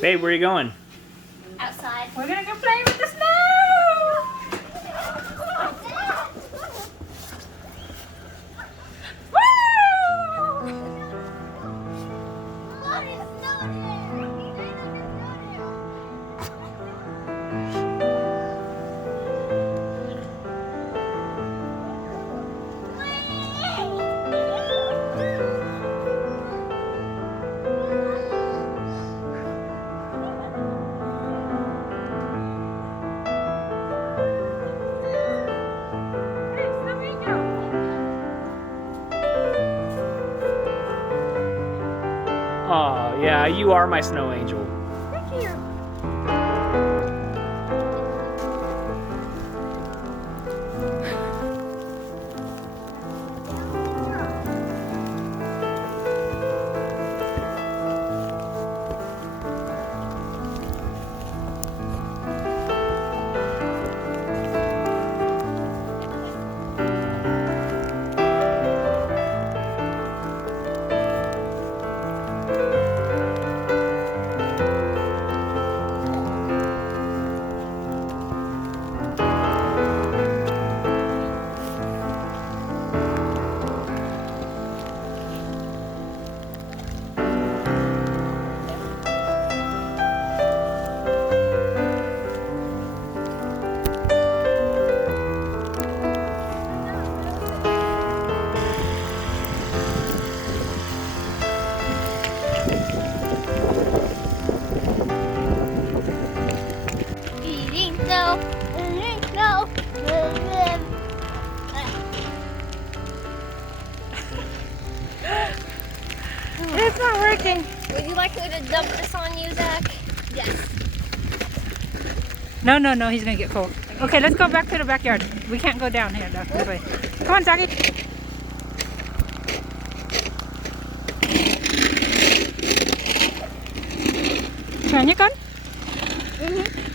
Babe, where are you going? Outside. We're gonna go play with the snow! Oh, yeah, you are my snow angel. Thank you. Eating snow, eating snow. It's not working. Would you like me to dump this on you, Zach? Yes. No, no, no, he's gonna get cold. Okay, let's go back to the backyard. We can't go down here though. This way. Come on, Zaki. Turn your gun. Mm-hmm.